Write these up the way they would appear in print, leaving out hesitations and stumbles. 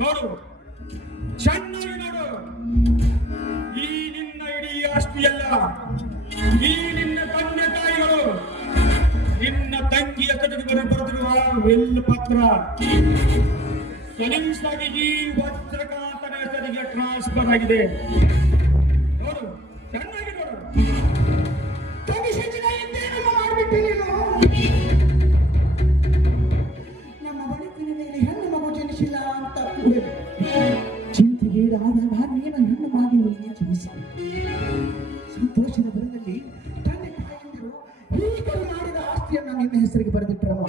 ನೋಡು, ಚೆನ್ನಾಗಿ ನೋಡು. ಈ ನಿನ್ನ ಇಡೀ ಆಸ್ತಿಯಲ್ಲ, ಈ ನಿನ್ನ ತಂದೆ ತಾಯಿಗಳು ನಿನ್ನ ತಂಗಿಯ ಕಡೆಗೆ ಬರೆದಿರುವ ವೆಲ್ ಪತ್ರ ಸಲೀಸಾಗಿ ಈ ವಜ್ರಕಾಂತನ ಹೆಸರಿಗೆ ಟ್ರಾನ್ಸ್ಫರ್ ಆಗಿದೆ. ನೋಡು, ಚೆನ್ನಾಗಿ ನೋಡು. ನಮ್ಮ ಬದುಕಿನ ಮೇಲೆ ಹೆಣ್ಣು ಮಗು ಜನಿಸಿಲ್ಲ ಅಂತ ಚಿಂತೆಗೀಡಾದಾಗ ನೀನು ಹೆಣ್ಣು ಮಾದಿನಿಗೆ ಜನಿಸಿ ಸಂತೋಷದ ಬರದಲ್ಲಿ ತಂದೆ ತಾಯಿಯಂದಿರು ಹೀಗೆ ಮಾಡಿದ ಆಸ್ತಿಯನ್ನು ನಿನ್ನ ಹೆಸರಿಗೆ ಬರೆದಿಟ್ಟರವ.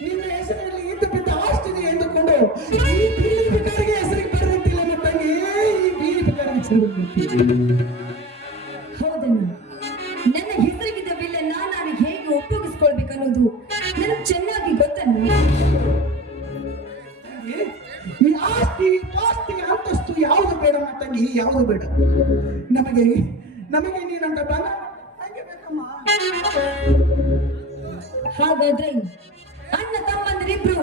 ನಿನ್ನ ಹೆಸರಿನಲ್ಲಿ ಇದ್ದ ಬಿದ್ದ ಆಸ್ತಿದೆ ಎಂದುಕೊಂಡು ಈ ಬೀದಿ ಭಿಕಾರಿಗೆ ಹೆಸರಿಗೆ ಬರೆದಿಟ್ಟಿಲ್ಲ ಮತ್ತಂಗೆ ಈ ಬೀದಿ ಭಿಕಾರಿಗೆ ಹೆಸರು. ಹೌದಣ್ಣ, ನನ್ನ ಹೆಸರಿಗಿದ್ದ ಬಿಲ್ಲನ್ನ ನಾನು ಹೇಗೆ ಉಪಯೋಗಿಸ್ಕೊಳ್ಬೇಕನ್ನೋದು ನನಗೆ ಚೆನ್ನಾಗಿ ಗೊತ್ತಣ್ಣ. ಈ ಆಸ್ತಿ ಪಾಸ್ತಿ ಅಂತಸ್ತು ಯಾವುದು ಬೇಡ ಮತ್ತಂಗಿ, ಯಾವುದು ಬೇಡ. ನಮಗೆ ನಮಗೆ ನೀನಂತ ಬಲ ಹಾಗೆ ಬೇಕಮ್ಮ. ಹಾಗಾದ್ರೆ ಅಣ್ಣ ತಮ್ಮಂದಿರಿಬ್ರು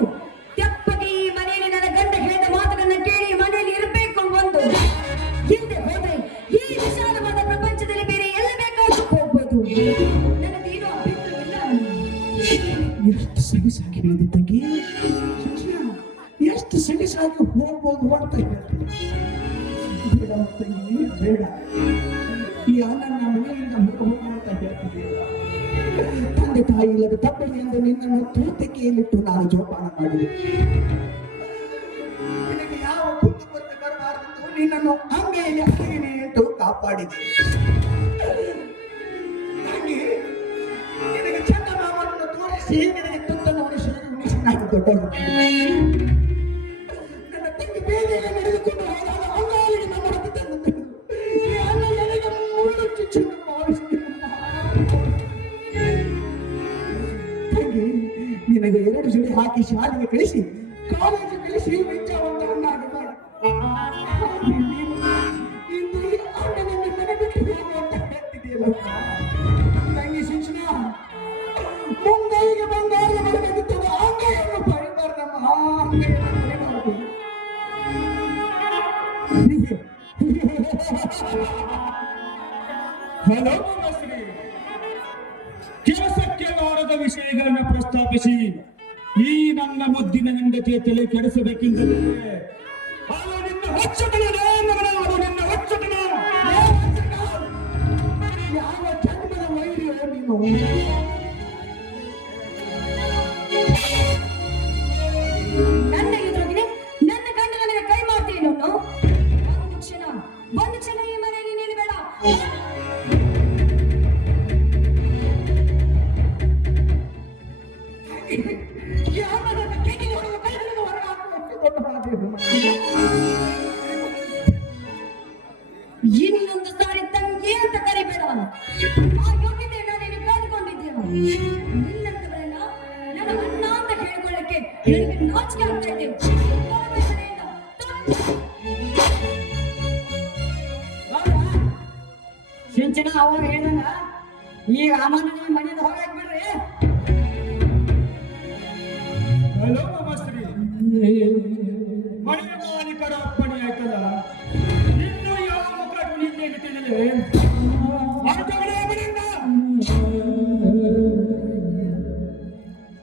ತೆಪ್ಪಗೆ ಈ ಮನೆಯಲ್ಲಿ ನನ್ನ ಗಂಡ ಹೇಳಿದ ಮಾತುಗಳನ್ನ ಕೇಳಿ ಮನೆಯಲ್ಲಿ ಇರಬೇಕು ಒಂದು. ಹಿಂದೆ ಹೋದ್ರೆ ಈ ವಿಶಾಲವಾದ ಪ್ರಪಂಚದಲ್ಲಿ ಬೇರೆ ಎಲ್ಲ ಬೇಕಾದ್ರೂ ಹೋಗ್ಬೋದು. ನನಗೇನು ಅಭಿಪ್ರಾಯವಿಲ್ಲ. ಎಷ್ಟು ಸಲೀಸಾಗಿ ಹೇಳಿದೆ ತಂಗಿ, ಎಷ್ಟು ಸಲೀಸಾಗಿ ಹೋಗ್ಬೋದು ಅಂತ ಹೇಳ್ತೀನಿ. ಬೇಡ ತಂಗಿ, ಬೇಡ. ಈ ಅನ್ನ ಮನೆಯಿಂದ ಹೋಗು ಅಂತ ಹೇಳ್ತಿದ್ದೀಯಲ್ಲ. ತಂದೆ ತಾಯಿ ಇಲ್ಲದ ತಪ್ಪಲಿ ಎಂದು ನಿನ್ನನ್ನು ತೂತಿಕೆಯಲ್ಲಿಟ್ಟು ನಾನು ಜೋಪಾನ ಮಾಡಿದೆ. ನಿನಗೆ ಯಾವ ಕುಂದು ಕೊರತೆ ಬರಬಾರದು, ನಿನ್ನನ್ನು ಅಂಗೈಯಲ್ಲಿ ಅಡಗಿನಿ ಎಂದು ಕಾಪಾಡಿದೆ. ತಂಗಿ, ನಿನಗೆ ಚಂದ ಮಾಮನನ್ನು ತೋರಿಸಿ ನಿನಗೆ ತುತ್ತನ್ನು ಉಣಿಸಿ ನಾನು ದೊಡ್ಡವರು. ನನ್ನ ತಂಗಿ ಬೇರೆಯಲ್ಲಿ ನಡೆದುಕೊಂಡು ಹೋದಾಗ ಅಂಗಾಲಿಗೆ ನಮ್ಮ ಹೊರತು ತಂದು ಈ ಅನ್ನ ನನಗೆ ಮೂರು ಚುಚ್ಚನ್ನು ಭಾವಿಸ್ತೀನಿ. ತಂಗಿ, ನಿನಗೆ 2 ಜೋಡಿ ಹಾಕಿ ಶಾಲೆಗೆ ಕಳಿಸಿ ಕಾಲೇಜು ಕಳಿಸಿ ವಿದ್ಯಾವಂತರನ್ನಾಗಿ ಮಾಡಿ ಇಂದು ಈ ಅಣ್ಣನನ್ನು ಮನೆ ಬಿಟ್ಟು ಹೋಗು ಅಂತ ಹೇಳ್ತಿದೆಯಲ್ಲ ತಂಗಿ. ಶಿಕ್ಷಣ ಮುಂಗೈಗೆ ಬಂದಾಗ ಬರಬೇಕಿತ್ತು, ಅಂಗೈಯನ್ನು ಬರಿಬಾರ್ದಮ್ಮ, ಅಂಗೈಯನ್ನು ಬರಿಬಾರ್ದು. ಹಲೋ ಶ್ರೀ, ಕೆಲಸಕ್ಕೆ ಬಾರದ ವಿಷಯಗಳನ್ನು ಪ್ರಸ್ತಾಪಿಸಿ ಈ ನನ್ನ ಮುದ್ದಿನ ಹೆಂಡತಿಯ ತಲೆ ಕೆಡಿಸಬೇಕೆಂದರೆ ಅದು ನಿನ್ನ ಹೊಚ್ಚತನ, ಅದು ನಿನ್ನ ಹೊಚ್ಚತನ. ಯಾವ ಜನ್ಮದ ವೈರಿಯೋ ನೀನು. ನನ್ನ ಎದುರಿಗೆ ನನ್ನ ಗಂಡ ನನಗೆ ಕೈ ಮಾಡ್ತೀನಿ. ನಾನು ಒಂದು ಕ್ಷಣ ಈ ಮನೆಯಲ್ಲಿ ನಿಲ್ಲಬೇಡ. ಇನ್ನೊಂದು ಸಾರಿ ತಂಗಿ ಅಂತ ಕರಿಬೇಡ. ಆ ಯೋಗ್ಯತೆ ನಾನು ಕಳೆದುಕೊಂಡಿದ್ದೇನೆ. ನಿನ್ನಂತವರನ್ನ ನನ್ನ ಅಣ್ಣ ಅಂತ ಹೇಳ್ಕೊಳ್ಳಕ್ಕೆ ನನಗೆ ನಾಚಿಕೆ ಆಗ್ತಾ ಇದೆ. ಸಿಂಚನ ಅವರು ಹೇಳಿದ ಈಗ ಅಮ್ಮನ ಮನೆಯಿಂದ ಹೋಗಾಕ್ಬಿಡ್ರಿ. ಹಲೋ ಶ್ರೀ, ಮನೆಯ ಮಾಲೀಕರ ಅಪ್ಪಣೆ ಆಯ್ತಲ್ಲ, ಇನ್ನು ಯಾವ ಮುಖ ನಿನ್ನೆ ತಿಳಿದೆ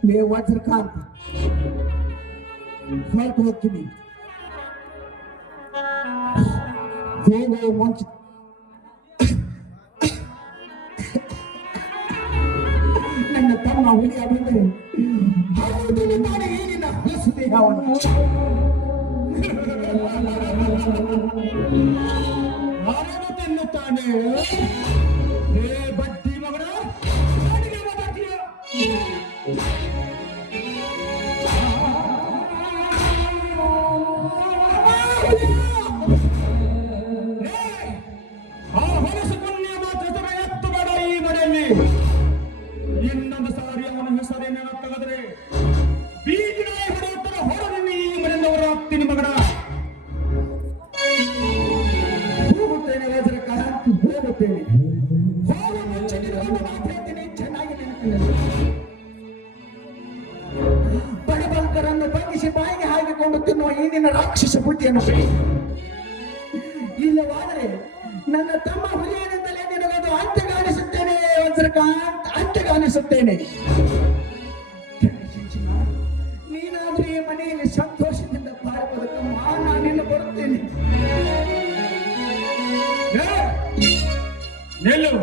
ಲೇ ವಜ್ರಕಾಂತ್, ಹೊರಟು ಹೋಗ್ತೀನಿ. ಹೋಗೋ ಮುಂಚೆ ನನ್ನ ತಮ್ಮ ಹುಲಿ ಬಂದರೆ ಹೌದು ಮಾಡಿ ಏನಿಲ್ಲ ಹೊಲಿಸಿದೆ ಅವನು. ಅವನು ತಿನ್ನುತ್ತಾನೆ. ಏ ಬಡ್ಡಿ ಮಗನ, ನನಗೆ ಮಾತಾಡ್ತೀಯ? ಆ ಹೊಲಸು ಪುಣ್ಯ ಮಾತ್ರ ಎತ್ತು ಬೇಡ ಈ ಮನೆಯಲ್ಲಿ. ಇನ್ನೊಂದು ಸಾರಿ ಅವನ ಹೆಸರೇನ ತೆಗೆದ್ರೆ ಬೀದಿನ ಹೊಡೆಯುತ್ತರ ಹೊರದಿಂದ ಈ ಮನೆಯಿಂದ ಹೊರ ಹಾಕ್ತೀನಿ ಮಗನ. ಮಾಡಿಕೊಂಡು ತಿನ್ನುವ ಈ ನಿನ್ನ ರಾಕ್ಷಸ ಬುದ್ಧಿಯನ್ನು ಬಿಡಿ. ಇಲ್ಲವಾದರೆ ನನ್ನ ತಮ್ಮ ಹುಲಿಯನಿಂದಲೇ ನಿನಗದು ಅಂತ್ಯಗಾಣಿಸುತ್ತೇನೆ ವಜ್ರಕಾಂತ್, ಅಂತ್ಯಗಾಣಿಸುತ್ತೇನೆ. ನೀನಾದ್ರೂ ಈ ಮನೆಯಲ್ಲಿ ಸಂತೋಷದಿಂದ ಬಾಳುವುದಕ್ಕಮ್ಮ ನಾನು ನಿನ್ನ ಬರುತ್ತೇನೆ. ನಿಲ್ಲು.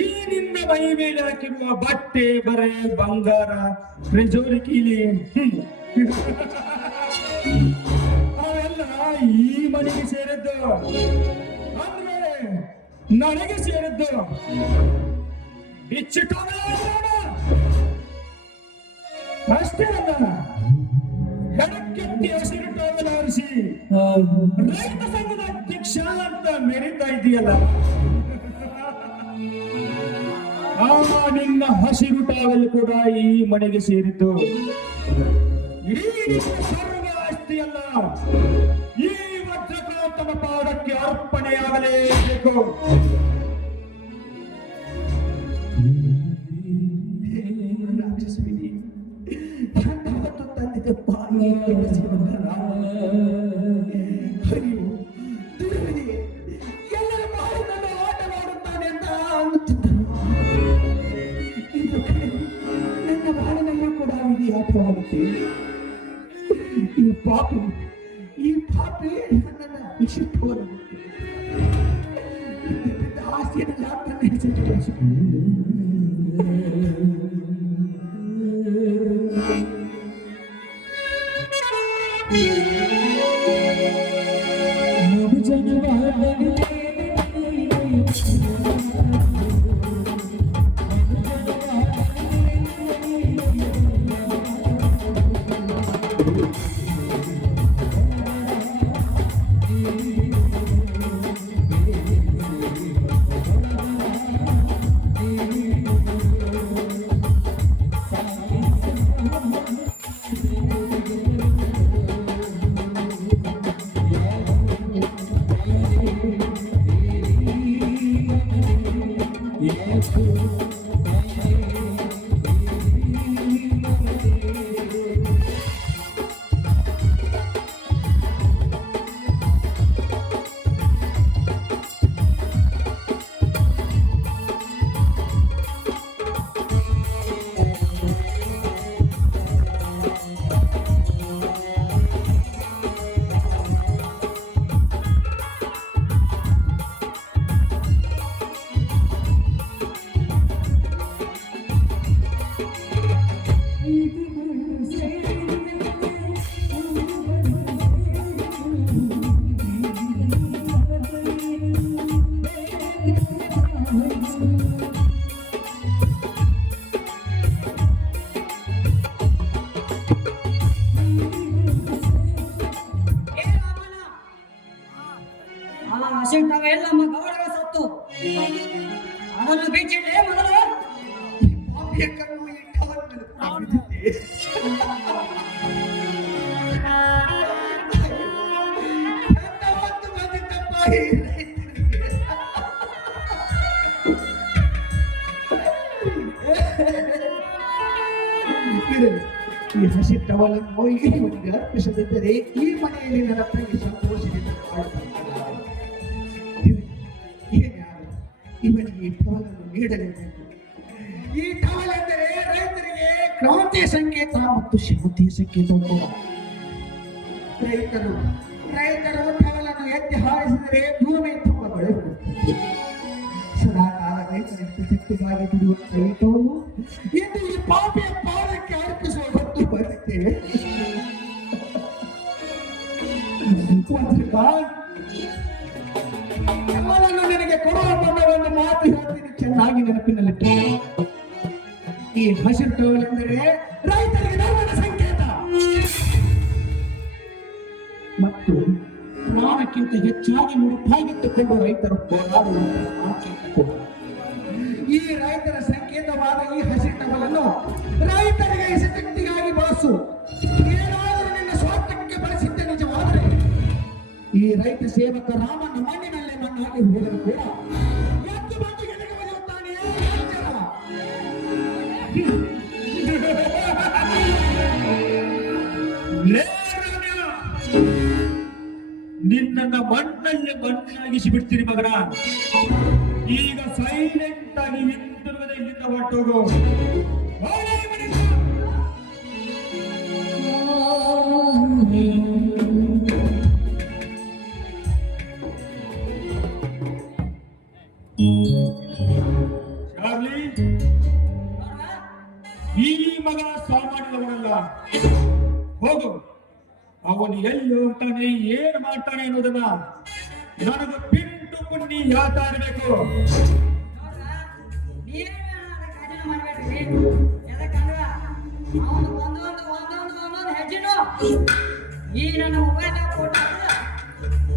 ಈ ನಿನ್ನ ಮೈ ಮೇಲೆ ಹಾಕಿರುವ ಬಟ್ಟೆ ಬರೆ ಬಂಗಾರ ತ್ರಿಜೋರಿ ಕೀಲಿ ಅವೆಲ್ಲ ಈ ಮನೆಗೆ ಸೇರಿದ್ದು, ಅಂದ್ರೆ ನನಗೆ ಸೇರಿದ್ದು. ಬಿಚ್ಚಿಟ್ಟೋಗ ಅಷ್ಟೇ ಅಲ್ಲ, ಹೆಣಕ್ಕೆತ್ತಿ ಹಸಿರು ಟವಲ್ ಆರಿಸಿ ರೈತ ಸಂಘದ ಅಧ್ಯಕ್ಷ ಅಂತ ಮೆರೀತಾ ಇದೆಯಲ್ಲ, ಆ ನಿನ್ನ ಹಸಿರು ಟವಲ್ ಕೂಡ ಈ ಮನೆಗೆ ಸೇರಿದ್ದು. ಇಡೀ ನಿನ್ನ ಸರ್ವ ಆಸ್ತಿಯಲ್ಲ ಈ ವಜ್ರಕಾಂತನ ಪಾದಕ್ಕೆ ಅರ್ಪಣೆಯಾಗಲೇಬೇಕು. ರಾಕ್ಷಸವಿದೆ ಹೊತ್ತು ತಂದಿದೆ ಬಾಯಿ ಕೆಡಿಸಿಕೊಂಡರ ಅಯ್ಯೋ ದುರ್ವಿಧಿ, ಎಲ್ಲರ ಬಾಯಿ ನನ್ನ ಆಟವಾಡುತ್ತಾನೆ ಅಂತ ಅನ್ನುತ್ತಿದ್ದರು. ಇದು ನನ್ನ ಬಾಳಿನಲ್ಲೂ ಕೂಡ ವಿಧಿ ಆಟವಾಡುತ್ತೆ. ಈ ಪಾಪಿ ನನ್ನನ್ನು ವಿಶಿಷ್ಟವನ್ನು ಆಸ್ತಿಯನ್ನು ಯಾತನೆ ಹೆಸರು. ಎಲ್ಲ ನಮ್ಮ ಗೌರವ ಸತ್ತು ಅದನ್ನು ಬಿಚ್ಚಿಟ್ಟೆ ಮೊದಲು ಪಾಪಿಯ ಕಣ್ಣು ಇಟ್ಟವನು ನನ್ನ ಹೊತ್ತು ಬಂದಿದ್ದ ಬಾಯಿ ಈ ಹಸಿ ಟವಲನ್ನು ಇವನಿಗೆ ಅರ್ಪಿಸದಿದ್ದರೆ ಈ ಮನೆಯಲ್ಲಿ ನನ್ನ ತಂಗಿ ಸಂತೋಷದಿಂದ ಇವನಿಗೆ ಈ ಟವಲನ್ನು ನೀಡಲೇಬೇಕು. ಈ ಟವಲ್ ಎಂದರೆ ರೈತರಿಗೆ ಕ್ರಾಂತಿಯ ಸಂಕೇತ ಮತ್ತು ಶಾಂತಿಯ ಸಂಕೇತ ಕೂಡ. ರೈತರು ಟವಲನ್ನು ಎತ್ತಿ ಹಾರಿಸಿದರೆ ಭೂಮಿ ತುಂಬ ಬೆಳೆಯುತ್ತದೆ. ಸದಾಕಾಲ ರೈತರ ಶಕ್ತಿಗಾಗಿ ದುಡಿಯುವಂತ ಈ ಟವಲು ಇಂದು ಈ ಪಾಪಿಯ ಪಾದಕ್ಕೆ ಅರ್ಪಿಸುವ ಹೊತ್ತು ಬರುತ್ತೇವೆ. ಟವಲನ್ನು ನಿನಗೆ ಕೊಡುವ ಒಂದು ಮಾತು ಹೇಳ್ತೀನಿ, ಚೆನ್ನಾಗಿ ನೆನಪಿನಲ್ಲಿಟ್ಟು. ಈ ಹಸಿರು ಟವಲ್ ಎಂದರೆ ರೈತರಿಗೆ ಧರ್ಮದ ಸಂಕೇತ ಮತ್ತು ಪ್ರಾಣಕ್ಕಿಂತ ಹೆಚ್ಚಾಗಿ ಮುಡಿಪಾಗಿಟ್ಟುಕೊಂಡು ರೈತರು ಹೋರಾಡುವಂತಹ ಸಂಕೇತ ಕೂಡ. ಈ ರೈತರ ಸಂಕೇತವಾದ ಈ ಹಸಿರು ಟವಲನ್ನು ರೈತರಿಗೆ ಹಿತಶಕ್ತಿಗಾಗಿ ಬಳಸು. ಏನಾದರೂ ನಿನ್ನ ಸ್ವಾರ್ಥಕ್ಕೆ ಬಳಸಿದ್ದೆ ನಿಜವಾದರೆ ಈ ರೈತ ಸೇವಕ ರಾಮನ ಮಣ್ಣಿನಲ್ಲೇ ಮಣ್ಣಾಗಿ ಹೋದರೂ ಕೂಡ ಎದ್ದು ಬಂದು ಗೆಲುವು ಬರೆಯುತ್ತಾನೆ. ಲೇ ರಮ್ಯ, ನಿನ್ನನ್ನ ಮಣ್ಣಲ್ಲಿ ಮಣ್ಣಾಗಿಸಿ ಬಿಡ್ತೀನಿ ಮಗನ. ಈಗ ಸೈಲೆಂಟ್ ಆಗಿ ಹಿಂದಿರುಗದೆ ಇಲ್ಲಿಂದ ಹೊರಟೋಗು. ಹೋಗಿ ಮನೆಗೆ. ಚಾರ್ಲಿ, ಈ ಮಗ ಸಾಮಾನ್ಯದವನಲ್ಲ. ಹೋಗು, ಅವನು ಎಲ್ಲಿ ಹೋಗ್ತಾನೆ, ಏನ್ ಮಾಡ್ತಾನೆ ಅನ್ನೋದನ್ನ ನನಗೆ ಪಿಂಟು ಪುಣ್ಣಿ ಹೇಳ್ತಾ ಇರಬೇಕು. ಮಾಡ್ಬೇಡ್ರಿ ಯಾಕಂದ್ರ ಅವನು ಒಂದೊಂದು ಹೆಜ್ಜೆನು ಈ ನನ್ನ ಮೊಬೈಲ್ ಕೊಟ್ಟ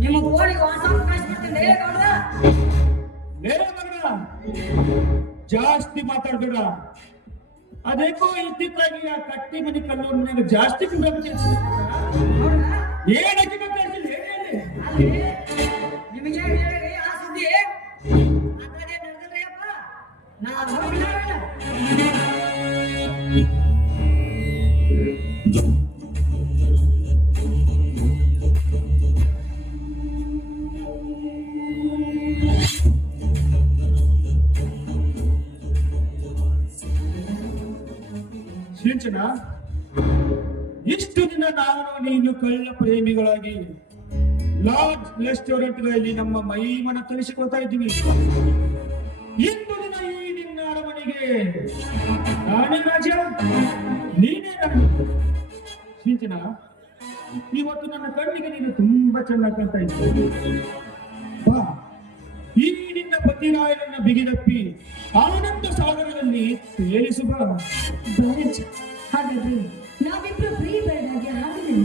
ನಿಮ್ಮ ಕೋಳಿಗೆ ವಾಟ್ಸಾಪ್ ಕಳಿಸ್ಬಿಡ್ತೀನಿ ಗೌಡ್ರ. ಬೇರೆ ಮಗನ, ಜಾಸ್ತಿ ಮಾತಾಡ್ಬೇಡ. ಅದೇಕೋ ಇತ್ತಿತ್ತಾಗಿ ಆ ಕಟ್ಟಿ ಮನೆ ಕಲ್ಲು ನನಗೆ ಜಾಸ್ತಿ ಗೌಡ್ರ, ಏನಕ್ಕೆ ಮಾತಾಡ್ತಿಲ್ಲ ಹೇಳಿ. ಅಲ್ಲಿ ನಿಮಗೆ ಹೇಳಿ ಆ ಸುದ್ದಿ ಅದೇ ನಡೆದ್ರಿ ಅಪ್ಪ. ನಾನು ಹೋಗಿಲ್ಲ. ಸಿಂಚನ, ಇಷ್ಟು ದಿನ ನಾನು ನೀನು ಕಳ್ಳ ಪ್ರೇಮಿಗಳಾಗಿ ಲಾಡ್ಜ್ ರೆಸ್ಟೋರೆಂಟ್ಗಳಲ್ಲಿ ನಮ್ಮ ಮೈಮನ ತರಿಸಿಕೊಳ್ತಾ ಇದ್ದೀವಿ. ಇಂದು ದಿನ ಈ ನಿನ್ನ ಅರಮನೆಗೆ ನಾನೇ ರಾಜ, ನೀನೇ ರಾಣಿ. ಸಿಂಚನ, ಇವತ್ತು ನನ್ನ ಕಣ್ಣಿಗೆ ನೀನು ತುಂಬಾ ಚೆನ್ನಾಗಿ ಕಾಣ್ತಾ ಇದ್ದೀನಿ. ಬಾ, ಈ ನಿನ್ನ ಪತಿರಾಯನನ್ನ ಬಿಗಿದಪ್ಪಿ ಆನಂದ ಸಾಗರದಲ್ಲಿ ತೇಲಿಸುವ. ಹಾಗಾದ್ರೆ ನಾವಿಬ್ರು ಫ್ರೀ ಬರ್ಡ್ ಆಗಿ ಹಾಗೆ